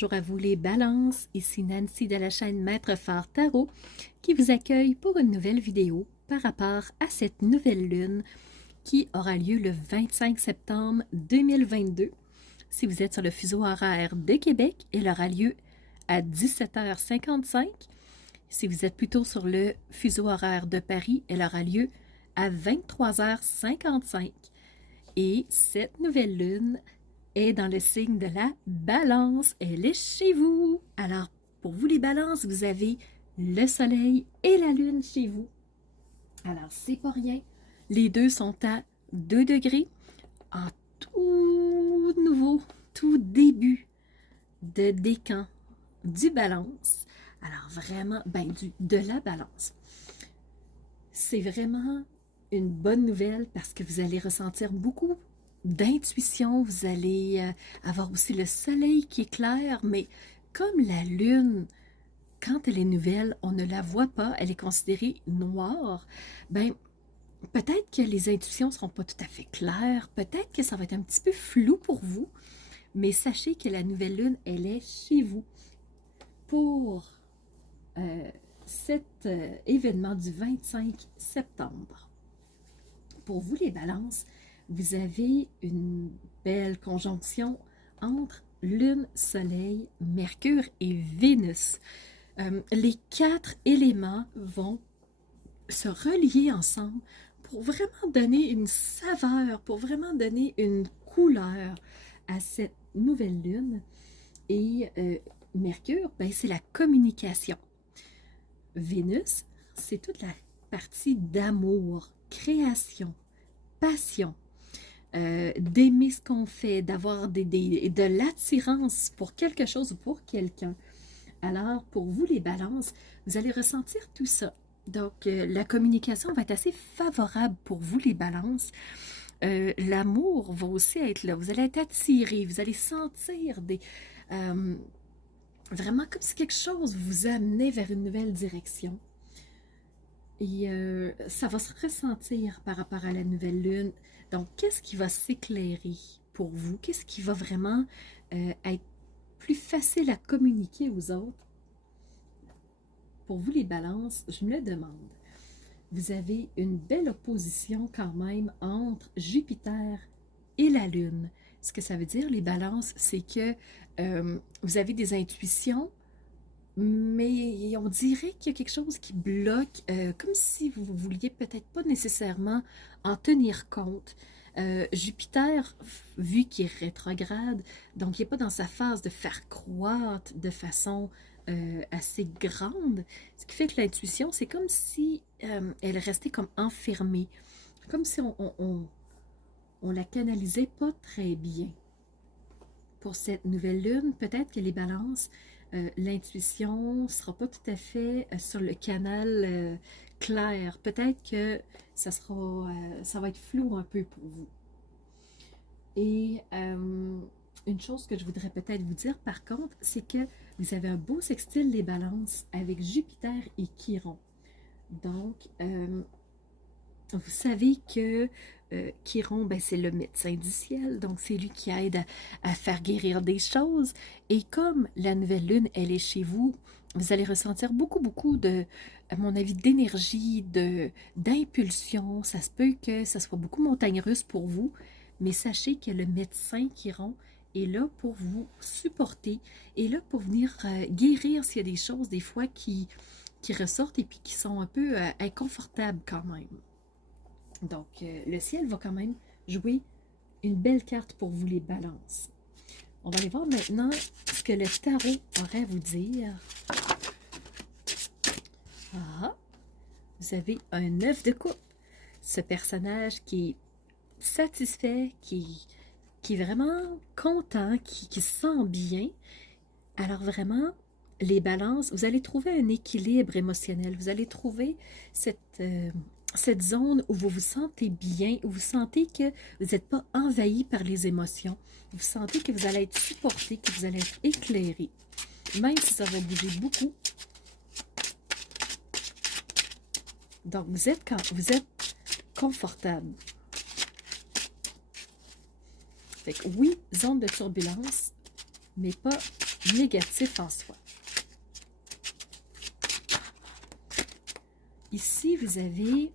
Bonjour à vous les balances, ici Nancy de la chaîne Maître Phare Tarot qui vous accueille pour une nouvelle vidéo par rapport à cette nouvelle lune qui aura lieu le 25 septembre 2022. Si vous êtes sur le fuseau horaire de Québec, elle aura lieu à 17h55. Si vous êtes plutôt sur le fuseau horaire de Paris, elle aura lieu à 23h55. Et cette nouvelle lune est dans le signe de la balance. Elle est chez vous. Alors, pour vous les balances, vous avez le soleil et la lune chez vous. Alors, c'est pas rien. Les deux sont à 2 degrés en tout nouveau, tout début de décan du balance. Alors, vraiment, de la balance. C'est vraiment une bonne nouvelle parce que vous allez ressentir beaucoup d'intuition, vous allez avoir aussi le soleil qui est clair, mais comme la lune, quand elle est nouvelle, on ne la voit pas, elle est considérée noire, peut-être que les intuitions ne seront pas tout à fait claires, peut-être que ça va être un petit peu flou pour vous, mais sachez que la nouvelle lune, elle est chez vous. Pour cet événement du 25 septembre. Pour vous les balances, vous avez une belle conjonction entre Lune, Soleil, Mercure et Vénus. Les 4 éléments vont se relier ensemble pour vraiment donner une saveur, pour vraiment donner une couleur à cette nouvelle lune. Et Mercure, c'est la communication. Vénus, c'est toute la partie d'amour, création, passion, d'aimer ce qu'on fait, d'avoir de l'attirance pour quelque chose ou pour quelqu'un. Alors, pour vous les balances, vous allez ressentir tout ça. Donc, la communication va être assez favorable pour vous les balances. L'amour va aussi être là. Vous allez être attiré, vous allez sentir vraiment comme si quelque chose vous amenait vers une nouvelle direction. Et ça va se ressentir par rapport à la nouvelle lune. Donc, qu'est-ce qui va s'éclairer pour vous? Qu'est-ce qui va vraiment être plus facile à communiquer aux autres? Pour vous, les balances, je me le demande. Vous avez une belle opposition quand même entre Jupiter et la Lune. Ce que ça veut dire, les balances, c'est que vous avez des intuitions, mais on dirait qu'il y a quelque chose qui bloque, comme si vous vouliez peut-être pas nécessairement en tenir compte. Jupiter, vu qu'il est rétrograde, donc il n'est pas dans sa phase de faire croître de façon assez grande, ce qui fait que l'intuition, c'est comme si elle restait comme enfermée, comme si on la canalisait pas très bien. Pour cette nouvelle lune, peut-être que les balances, l'intuition ne sera pas tout à fait sur le canal clair. Peut-être que ça va être flou un peu pour vous. Et une chose que je voudrais peut-être vous dire par contre, c'est que vous avez un beau sextile les balances avec Jupiter et Chiron. Donc, vous savez que Chiron, c'est le médecin du ciel, donc c'est lui qui aide à faire guérir des choses. Et comme la nouvelle lune, elle est chez vous, vous allez ressentir beaucoup de, à mon avis, d'énergie, d'impulsion. Ça se peut que ça soit beaucoup montagne russe pour vous, mais sachez que le médecin Chiron est là pour vous supporter, est là pour venir guérir s'il y a des choses des fois qui ressortent et puis qui sont un peu inconfortables quand même. Donc, le ciel va quand même jouer une belle carte pour vous les balances. On va aller voir maintenant ce que le tarot aurait à vous dire. Ah, vous avez un 9 de coupe. Ce personnage qui est satisfait, qui est vraiment content, qui se sent bien. Alors vraiment, les balances, vous allez trouver un équilibre émotionnel. Vous allez trouver cette zone où vous vous sentez bien, où vous sentez que vous n'êtes pas envahi par les émotions. Vous sentez que vous allez être supporté, que vous allez être éclairé. Même si ça va bouger beaucoup. Donc, vous êtes confortable. Fait que oui, zone de turbulence, mais pas négatif en soi. Ici, vous avez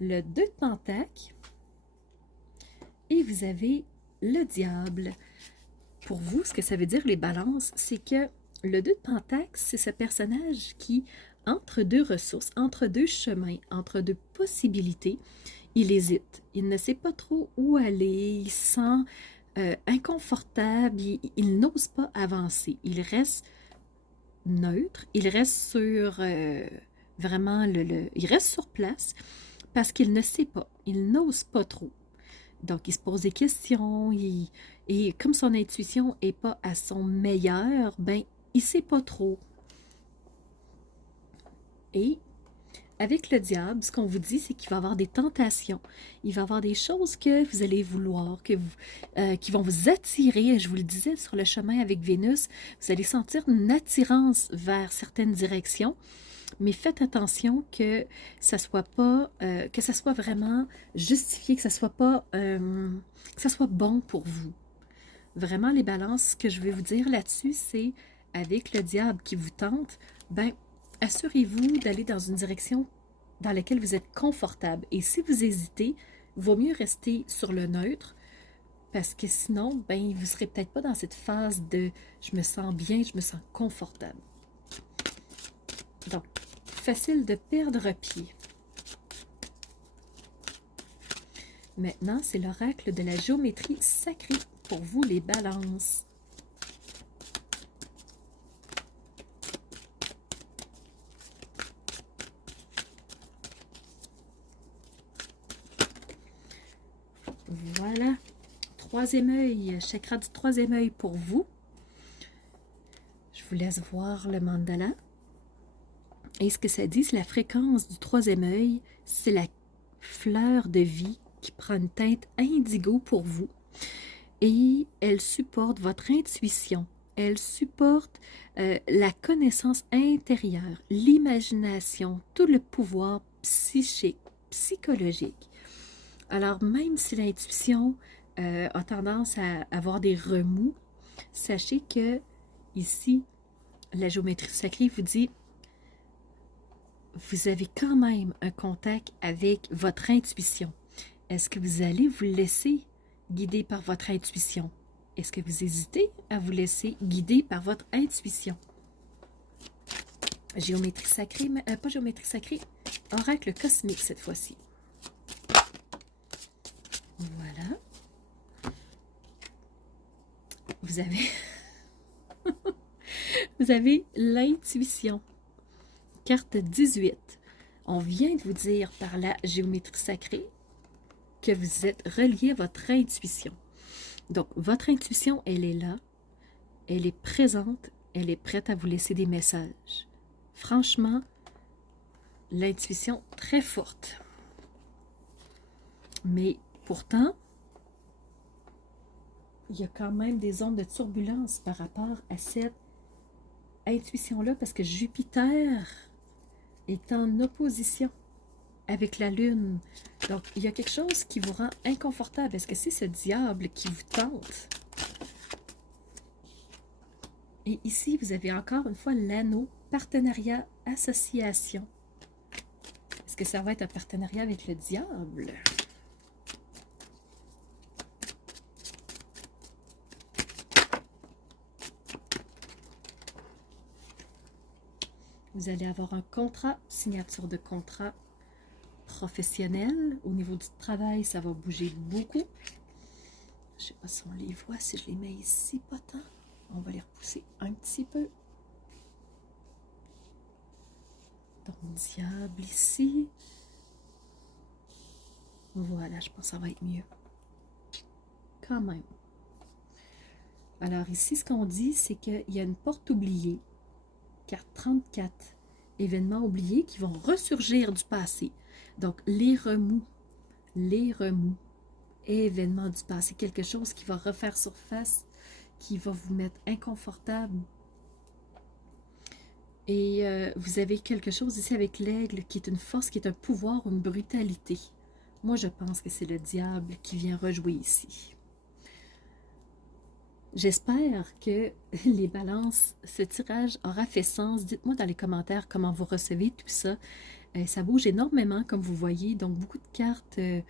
le 2 de Pentacle et vous avez le diable. Pour vous, ce que ça veut dire, les balances, c'est que le 2 de Pentacle, c'est ce personnage qui, entre deux ressources, entre deux chemins, entre deux possibilités, il hésite. Il ne sait pas trop où aller, il se sent inconfortable, il n'ose pas avancer. Il reste neutre, il reste sur vraiment il reste sur place parce qu'il ne sait pas, il n'ose pas trop. Donc, il se pose des questions, et comme son intuition n'est pas à son meilleur, ben, il ne sait pas trop. Et avec le diable, ce qu'on vous dit, c'est qu'il va y avoir des tentations. Il va y avoir des choses que vous allez vouloir, qui vont vous attirer. Je vous le disais, sur le chemin avec Vénus, vous allez sentir une attirance vers certaines directions. Mais faites attention que ça soit pas, que ça soit vraiment justifié, que ça soit pas, que ça soit bon pour vous. Vraiment, les balances, ce que je vais vous dire là-dessus, c'est avec le diable qui vous tente, ben, assurez-vous d'aller dans une direction dans laquelle vous êtes confortable. Et si vous hésitez, il vaut mieux rester sur le neutre, parce que sinon, ben, vous ne serez peut-être pas dans cette phase de « je me sens bien, je me sens confortable ». Donc, facile de perdre pied. Maintenant, c'est l'oracle de la géométrie sacrée pour vous, les balances. Voilà. Troisième œil, chakra du troisième œil pour vous. Je vous laisse voir le mandala. Et ce que ça dit, c'est la fréquence du troisième œil, c'est la fleur de vie qui prend une teinte indigo pour vous. Et elle supporte votre intuition, elle supporte la connaissance intérieure, l'imagination, tout le pouvoir psychique, psychologique. Alors, même si l'intuition a tendance à avoir des remous, sachez que ici, la géométrie sacrée vous dit vous avez quand même un contact avec votre intuition. Est-ce que vous allez vous laisser guider par votre intuition? Est-ce que vous hésitez à vous laisser guider par votre intuition? Géométrie sacrée, mais pas géométrie sacrée, oracle cosmique cette fois-ci. Voilà. Vous avez, vous avez l'intuition. Carte 18. On vient de vous dire par la géométrie sacrée que vous êtes relié à votre intuition. Donc, votre intuition, elle est là, elle est présente, elle est prête à vous laisser des messages. Franchement, l'intuition très forte. Mais pourtant, il y a quand même des ondes de turbulence par rapport à cette intuition-là, parce que Jupiter est en opposition avec la Lune. Donc, il y a quelque chose qui vous rend inconfortable. Est-ce que c'est ce diable qui vous tente? Et ici, vous avez encore une fois l'anneau, partenariat, association. Est-ce que ça va être un partenariat avec le diable? Vous allez avoir un contrat, signature de contrat professionnel. Au niveau du travail, ça va bouger beaucoup. Je ne sais pas si on les voit, si je les mets ici, pas tant. On va les repousser un petit peu. Donc, diable ici. Voilà, je pense que ça va être mieux. Quand même. Alors ici, ce qu'on dit, c'est qu'il y a une porte oubliée. Carte 34. Événements oubliés qui vont ressurgir du passé. Donc, les remous, événements du passé, quelque chose qui va refaire surface, qui va vous mettre inconfortable. Et vous avez quelque chose ici avec l'aigle qui est une force, qui est un pouvoir, une brutalité. Moi, je pense que c'est le diable qui vient rejouer ici. J'espère que les balances, ce tirage aura fait sens. Dites-moi dans les commentaires comment vous recevez tout ça. Ça bouge énormément, comme vous voyez, donc beaucoup de cartes euh,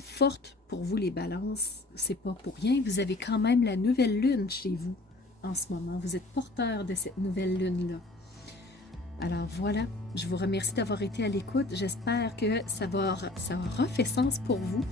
fortes pour vous, les balances. C'est pas pour rien. Vous avez quand même la nouvelle lune chez vous en ce moment. Vous êtes porteur de cette nouvelle lune-là. Alors voilà, je vous remercie d'avoir été à l'écoute. J'espère que ça aura fait sens pour vous.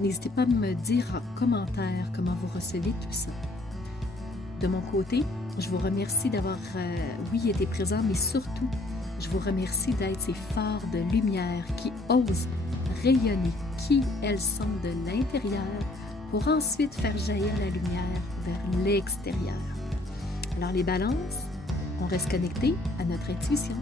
N'hésitez pas à me dire en commentaire comment vous recevez tout ça. De mon côté, je vous remercie d'avoir, oui, été présent, mais surtout, je vous remercie d'être ces phares de lumière qui osent rayonner qui elles sont de l'intérieur pour ensuite faire jaillir la lumière vers l'extérieur. Alors les balances, on reste connecté à notre intuition.